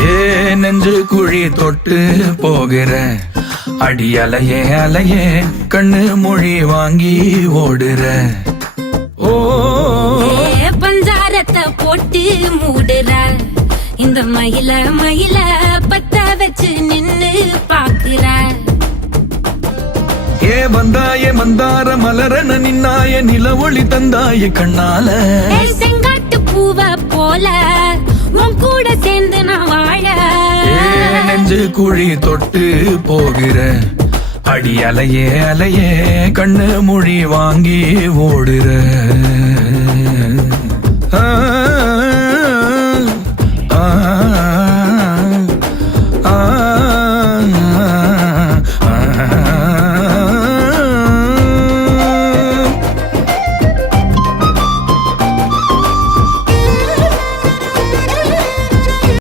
ஏ நெஞ்சு குழி தொட்டு போகிற அடி அலையே அலையே கண்ணு மொழி வாங்கி ஓடுற. ஓ பஞ்சாரத்தை போட்டு மூடுற இந்த மயில மயில பத்த வச்சு நின்னு பாக்குற. ஏ வந்தாய மந்தார மலரன நின்னாய நில ஒளி தந்தாய கண்ணால. செங்காட்டு பூவ போல உன் கூட சேர்ந்து நான் வாழ. நெஞ்சு குழி தொட்டு போகிற அடி அலையே அலையே கண்ணு மொழி வாங்கி ஓடுற.